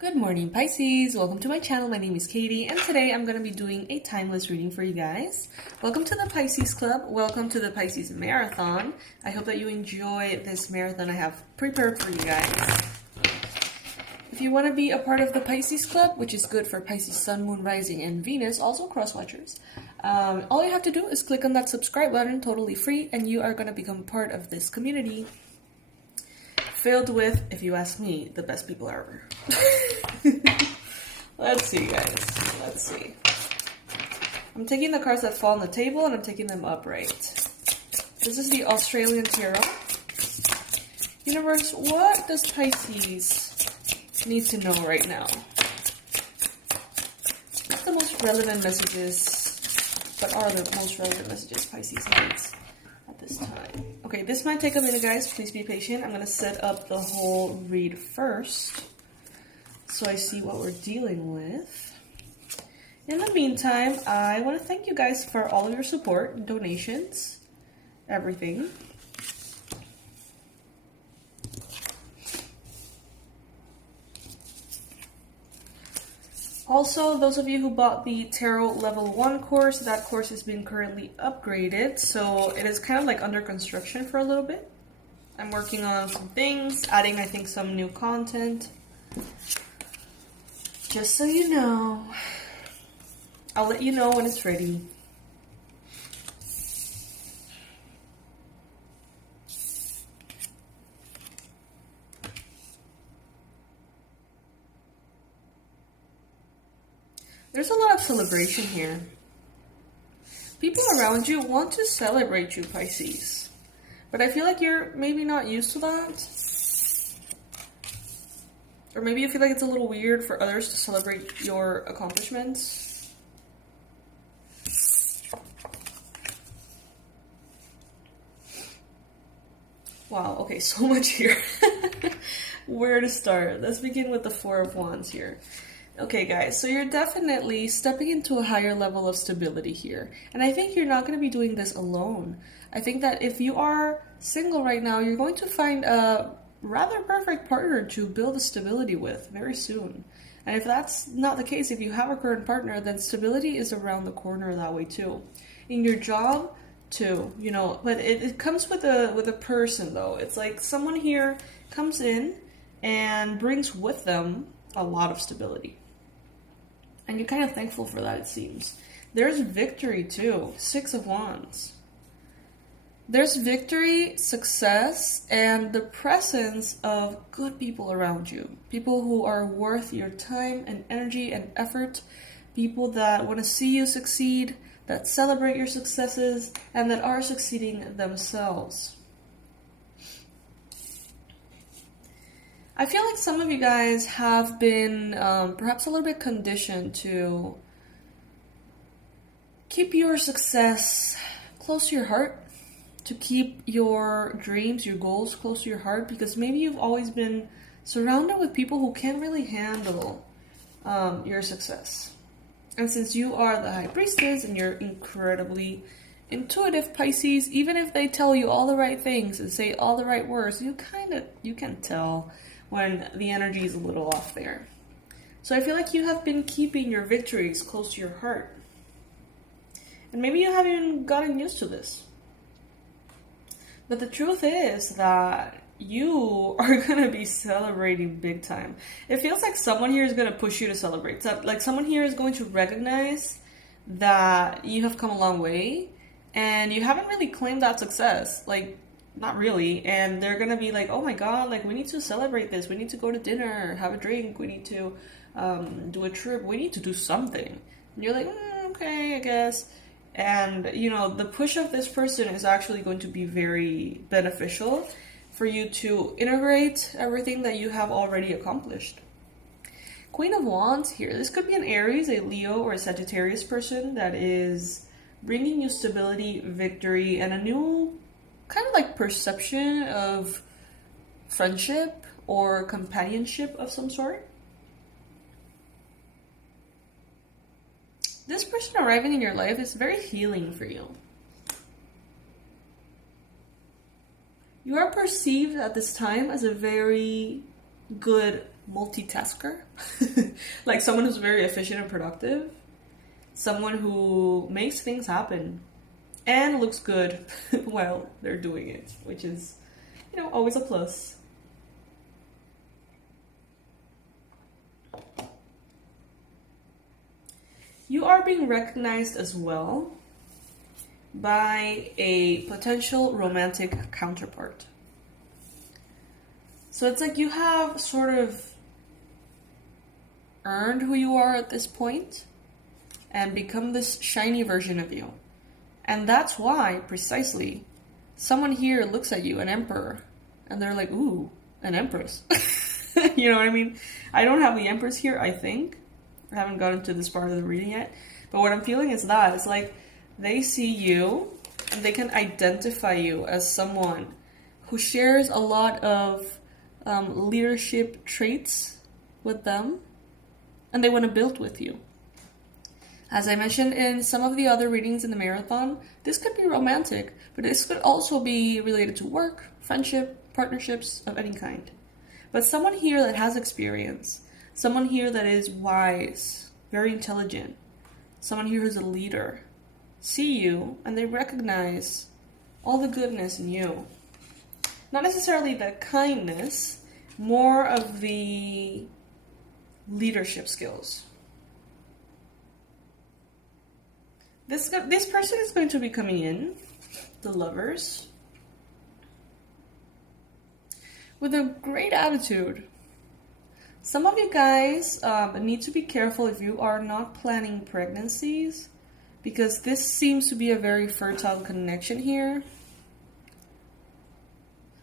Good morning, Pisces. Welcome to my channel. My name is Katie, and today I'm going to be doing a timeless reading for you guys. Welcome to the Pisces Club. Welcome to the Pisces Marathon. I hope that you enjoy this marathon I have prepared for you guys. If you want to be a part of the Pisces Club, which is good for Pisces Sun, Moon, Rising, and Venus, also cross-watchers, all you have to do is click on that subscribe button, totally free, and you are going to become part of this community. Filled with, if you ask me, the best people ever. Let's see, guys. Let's see. I'm taking the cards that fall on the table and I'm taking them upright. This is the Australian Tarot. Universe, what does Pisces need to know right now? What's the most relevant messages? What are the most relevant messages Pisces needs at this time? Okay, this might take a minute, guys. Please be patient. I'm going to set up the whole read first so I see what we're dealing with. In the meantime, I want to thank you guys for all of your support, donations, everything. Also, those of you who bought the Tarot Level 1 course, that course has been currently upgraded, so it is kind of like under construction for a little bit. I'm working on some things, adding I think some new content. Just so you know, I'll let you know when it's ready. There's a lot of celebration here. People around you want to celebrate you, Pisces. But I feel like you're maybe not used to that. Or maybe you feel like it's a little weird for others to celebrate your accomplishments. Wow, okay, so much here. Where to start? Let's begin with the Four of Wands here. Okay, guys, so you're definitely stepping into a higher level of stability here. And I think you're not going to be doing this alone. I think that if you are single right now, you're going to find a rather perfect partner to build a stability with very soon. And if that's not the case, if you have a current partner, then stability is around the corner that way too. In your job, too, you know, but it comes with a person, though. It's like someone here comes in and brings with them a lot of stability. And you're kind of thankful for that, it seems. There's victory, too. Six of Wands. There's victory, success, and the presence of good people around you. People who are worth your time and energy and effort. People that want to see you succeed, that celebrate your successes, and that are succeeding themselves. I feel like some of you guys have been perhaps a little bit conditioned to keep your success close to your heart, to keep your dreams, your goals close to your heart, because maybe you've always been surrounded with people who can't really handle your success. And since you are the High Priestess and you're incredibly intuitive, Pisces, even if they tell you all the right things and say all the right words, you can tell when the energy is a little off there. So I feel like you have been keeping your victories close to your heart. And maybe you haven't gotten used to this. But the truth is that you are going to be celebrating big time. It feels like someone here is going to push you to celebrate. So, like someone here is going to recognize that you have come a long way and you haven't really claimed that success. Like, not really. And they're going to be like, oh my God, like we need to celebrate this. We need to go to dinner, have a drink. We need to do a trip. We need to do something. And you're like, okay, I guess. And, you know, the push of this person is actually going to be very beneficial for you to integrate everything that you have already accomplished. Queen of Wands here. This could be an Aries, a Leo, or a Sagittarius person that is bringing you stability, victory, and a new kind of like perception of friendship or companionship of some sort. This person arriving in your life is very healing for you. You are perceived at this time as a very good multitasker, like someone who's very efficient and productive, someone who makes things happen and looks good while they're doing it, which is, you know, always a plus. You are being recognized as well by a potential romantic counterpart. So it's like you have sort of earned who you are at this point and become this shiny version of you. And that's why, precisely, someone here looks at you, an emperor, and they're like, ooh, an empress. You know what I mean? I don't have the empress here, I think. I haven't gotten to this part of the reading yet. But what I'm feeling is that it's like they see you and they can identify you as someone who shares a lot of leadership traits with them, and they want to build with you. As I mentioned in some of the other readings in the marathon, this could be romantic, but this could also be related to work, friendship, partnerships of any kind. But someone here that has experience, someone here that is wise, very intelligent, someone here who's a leader, see you and they recognize all the goodness in you. Not necessarily the kindness, more of the leadership skills. This person is going to be coming in, the Lovers, with a great attitude. Some of you guys need to be careful if you are not planning pregnancies, because this seems to be a very fertile connection here.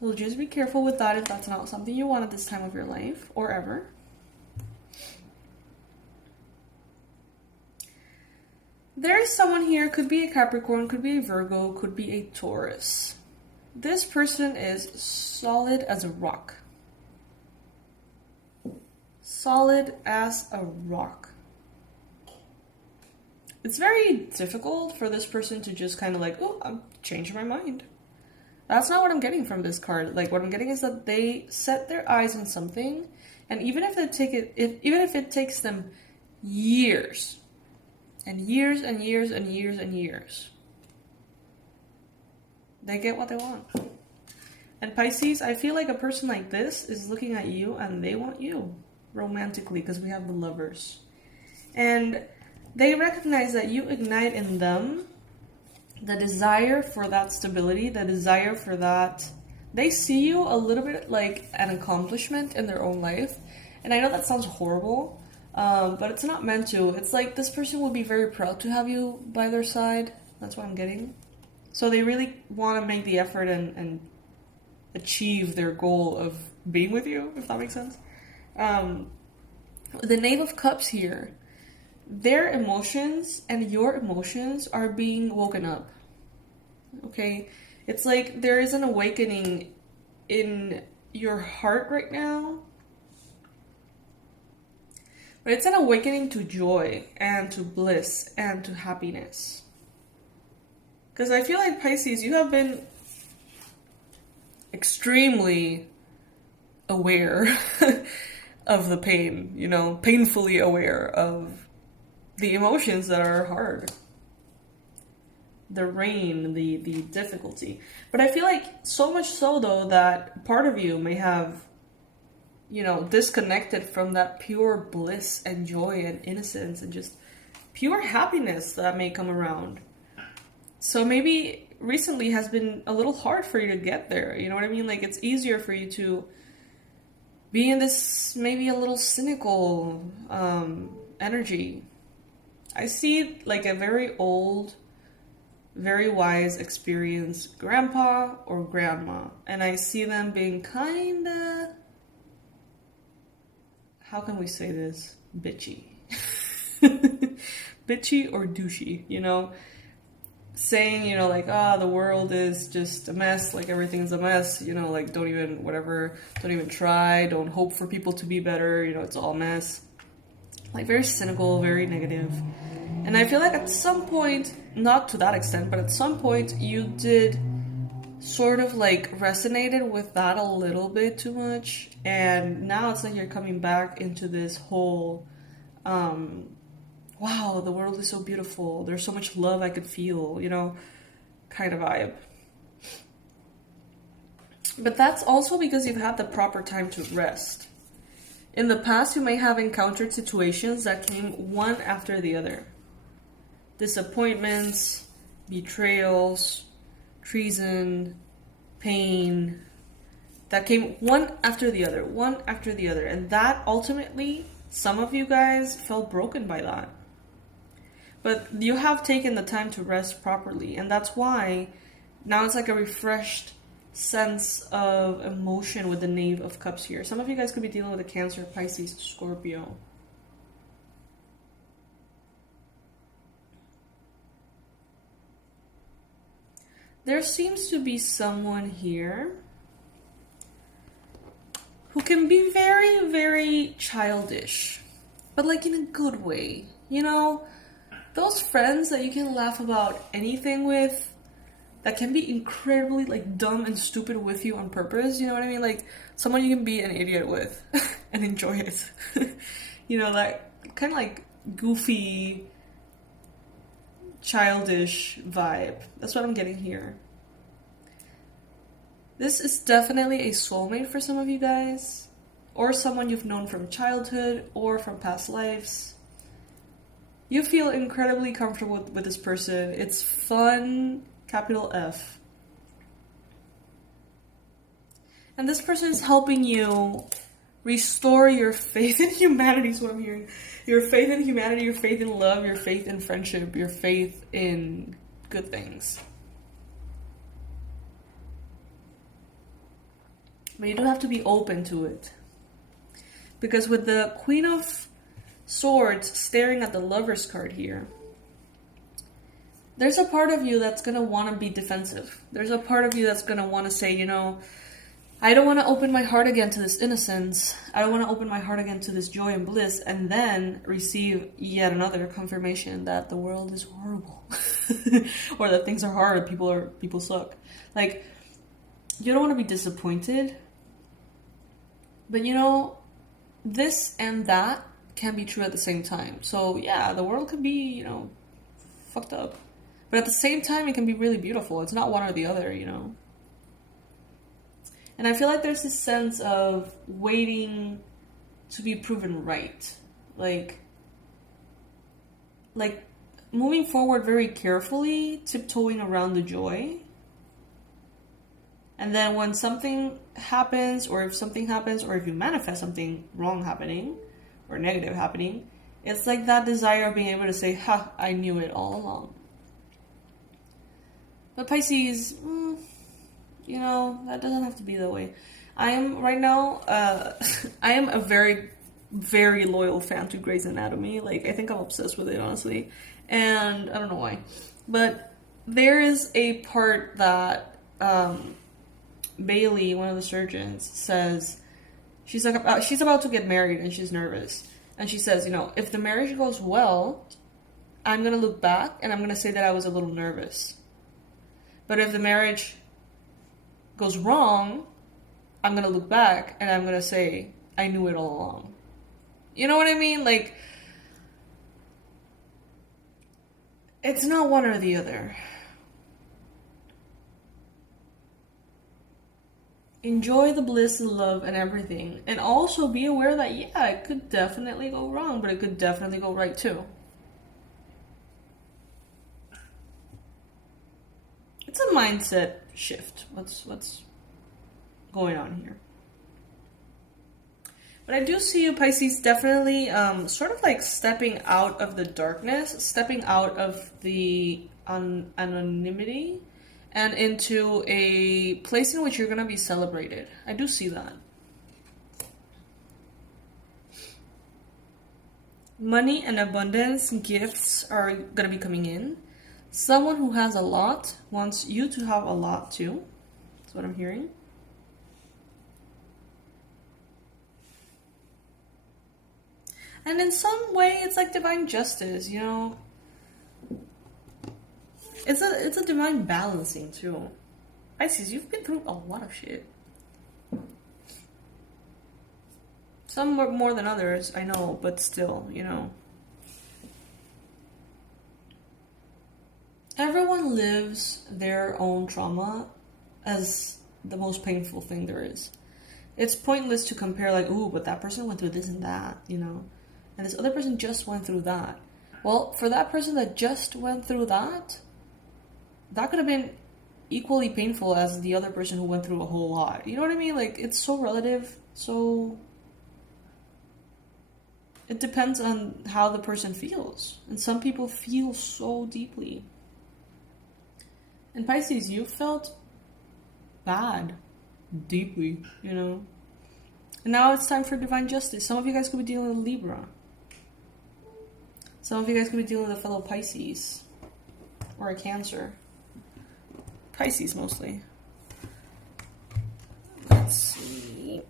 So just be careful with that if that's not something you want at this time of your life, or ever. There is someone here, could be a Capricorn, could be a Virgo, could be a Taurus. This person is solid as a rock. Solid as a rock. It's very difficult for this person to just kind of like, oh, I'm changing my mind. That's not what I'm getting from this card. Like, what I'm getting is that they set their eyes on something, and even if it takes them years, and years and years and years and years, they get what they want. And Pisces, I feel like a person like this is looking at you and they want you romantically, because we have the Lovers. And they recognize that you ignite in them the desire for that stability, the desire for that. They see you a little bit like an accomplishment in their own life. And I know that sounds horrible, but it's not meant to. It's like this person will be very proud to have you by their side. That's what I'm getting. So they really want to make the effort and achieve their goal of being with you, if that makes sense. The Knave of Cups here, their emotions and your emotions are being woken up. Okay? It's like there is an awakening in your heart right now. But it's an awakening to joy and to bliss and to happiness. Because I feel like, Pisces, you have been extremely aware of the pain, you know, painfully aware of the emotions that are hard. The rain, the difficulty. But I feel like so much so, though, that part of you may have, you know, disconnected from that pure bliss and joy and innocence and just pure happiness that may come around. So maybe recently has been a little hard for you to get there. You know what I mean? Like, it's easier for you to be in this maybe a little cynical energy. I see like a very old, very wise, experienced grandpa or grandma. And I see them being kinda, how can we say this? Bitchy. Bitchy or douchey, you know? Saying, you know, like, the world is just a mess, like everything's a mess, you know, like don't even try, don't hope for people to be better, you know, it's all a mess. Like very cynical, very negative. And I feel like at some point, not to that extent, but at some point you did sort of like resonated with that a little bit too much, and now it's like you're coming back into this whole wow, the world is so beautiful, there's so much love I could feel, you know, kind of vibe. But that's also because you've had the proper time to rest. In the past, you may have encountered situations that came one after the other. Disappointments, betrayals, treason, pain, that came one after the other, one after the other. And that ultimately, some of you guys felt broken by that. But you have taken the time to rest properly. And that's why now it's like a refreshed sense of emotion with the Knave of Cups here. Some of you guys could be dealing with a Cancer, Pisces, Scorpio. There seems to be someone here who can be very, very childish, but like in a good way. You know, those friends that you can laugh about anything with, that can be incredibly like dumb and stupid with you on purpose, you know what I mean? Like someone you can be an idiot with and enjoy it. You know, that kind of like goofy, childish vibe. That's what I'm getting here. This is definitely a soulmate for some of you guys, or someone you've known from childhood or from past lives. You feel incredibly comfortable with this person. It's fun, capital F. And this person is helping you restore your faith in humanity, is what I'm hearing. Your faith in humanity, your faith in love, your faith in friendship, your faith in good things. But you do have to be open to it. Because with the Queen of Swords staring at the Lover's card here, there's a part of you that's going to want to be defensive. There's a part of you that's going to want to say, you know, I don't want to open my heart again to this innocence. I don't want to open my heart again to this joy and bliss, and then receive yet another confirmation that the world is horrible. Or that things are hard, people suck. Like, you don't want to be disappointed. But you know, this and that can be true at the same time. So yeah, the world could be, you know, fucked up. But at the same time, it can be really beautiful. It's not one or the other, you know. And I feel like there's this sense of waiting to be proven right. Like moving forward very carefully, tiptoeing around the joy. And then when something happens, or if something happens, or if you manifest something wrong happening, or negative happening, it's like that desire of being able to say, ha, I knew it all along. But Pisces, you know, that doesn't have to be that way. I am, right now, I am a very, very loyal fan to Grey's Anatomy. Like, I think I'm obsessed with it, honestly. And I don't know why. But there is a part that Bailey, one of the surgeons, says, she's about to get married and she's nervous. And she says, you know, if the marriage goes well, I'm going to look back and I'm going to say that I was a little nervous. But if the marriage goes wrong, I'm going to look back and I'm going to say, I knew it all along. You know what I mean? Like, it's not one or the other. Enjoy the bliss and love and everything. And also be aware that, yeah, it could definitely go wrong, but it could definitely go right too. It's a mindset shift. What's going on here? But I do see you, Pisces, definitely sort of like stepping out of the darkness, stepping out of the anonymity, and into a place in which you're going to be celebrated. I do see that. Money and abundance, gifts are going to be coming in. Someone who has a lot wants you to have a lot too. That's what I'm hearing. And in some way, it's like divine justice, you know. It's a divine balancing too. Pisces, you've been through a lot of shit. Some more than others, I know, but still, you know. Everyone lives their own trauma as the most painful thing there is. It's pointless to compare, like, ooh, but that person went through this and that, you know, and this other person just went through that. Well, for that person that just went through that, that could have been equally painful as the other person who went through a whole lot. You know what I mean? Like, it's so relative, so it depends on how the person feels. And some people feel so deeply. And Pisces, you felt bad deeply, you know. And now it's time for divine justice. Some of you guys could be dealing with Libra. Some of you guys could be dealing with a fellow Pisces or a Cancer. Pisces mostly. Let's see.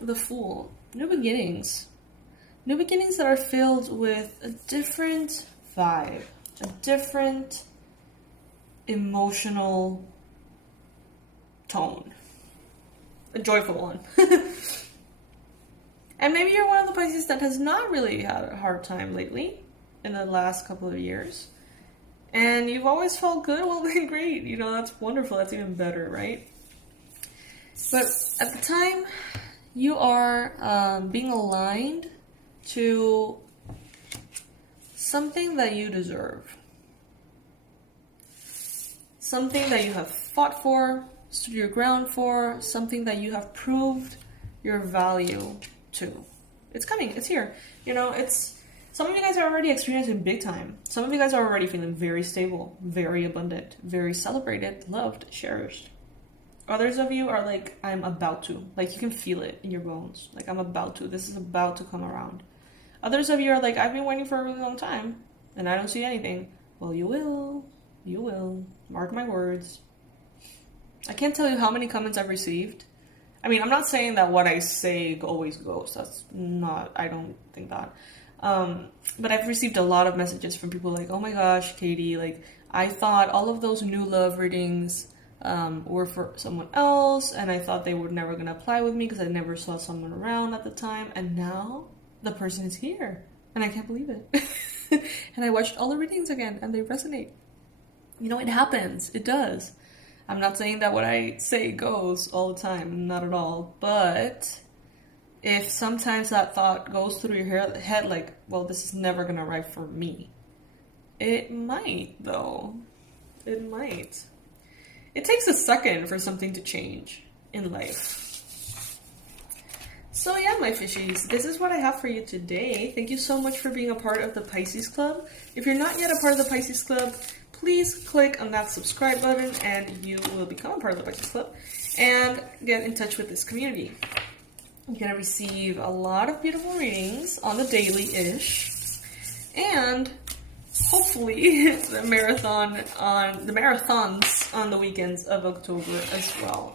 The Fool. New beginnings. New beginnings that are filled with a different vibe, a different emotional tone. A joyful one. And maybe you're one of the Pisces that has not really had a hard time lately in the last couple of years. And you've always felt good. Well, then great. You know, that's wonderful. That's even better, right? But at the time, you are being aligned to something that you deserve. Something that you have fought for, stood your ground for, something that you have proved your value to. It's coming. It's here. You know, it's... Some of you guys are already experiencing big time. Some of you guys are already feeling very stable, very abundant, very celebrated, loved, cherished. Others of you are like, I'm about to. Like, you can feel it in your bones. Like, I'm about to. This is about to come around. Others of you are like, I've been waiting for a really long time, and I don't see anything. Well, you will. You will. Mark my words. I can't tell you how many comments I've received. I mean, I'm not saying that what I say always goes. That's not... I don't think that. But I've received a lot of messages from people like, oh my gosh, Katie, like, I thought all of those new love readings were for someone else, and I thought they were never going to apply with me because I never saw someone around at the time, and now the person is here, and I can't believe it. And I watched all the readings again, and they resonate. You know, it happens. It does. I'm not saying that what I say goes all the time, not at all, but if sometimes that thought goes through your head like, well, this is never going to arrive for me, it might, though. It might. It takes a second for something to change in life. So yeah, my fishies, this is what I have for you today. Thank you so much for being a part of the Pisces Club. If you're not yet a part of the Pisces Club, please click on that subscribe button and you will become a part of the Pisces Club and get in touch with this community. You're going to receive a lot of beautiful readings on the daily-ish, and hopefully the marathons on the weekends of October as well.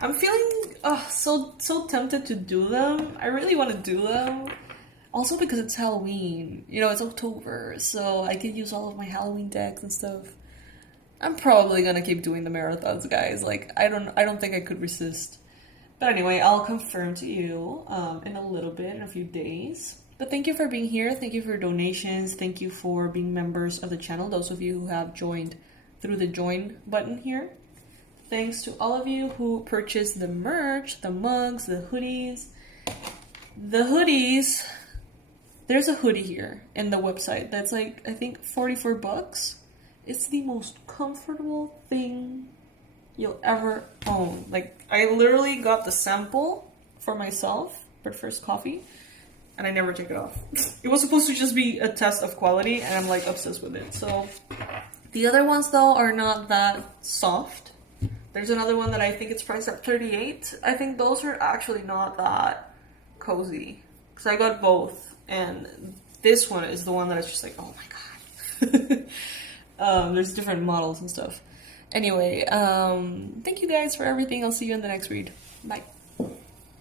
I'm feeling so tempted to do them. I really want to do them. Also because it's Halloween. You know, it's October, so I can use all of my Halloween decks and stuff. I'm probably going to keep doing the marathons, guys. Like, I don't think I could resist. But anyway, I'll confirm to you in a little bit, in a few days. But thank you for being here. Thank you for your donations. Thank you for being members of the channel. Those of you who have joined through the join button here. Thanks to all of you who purchased the merch, the mugs, the hoodies. The hoodies, there's a hoodie here in the website that's like, I think 44 bucks. It's the most comfortable thing you'll ever own. Like, I literally got the sample for myself for first coffee, and I never take it off. It was supposed to just be a test of quality, and I'm like obsessed with it. So the other ones though are not that soft. There's another one that I think it's priced at $38. I think those are actually not that cozy, because I got both, and this one is the one that is just like, oh my god. There's different models and stuff. Anyway, thank you guys for everything. I'll see you in the next read. Bye.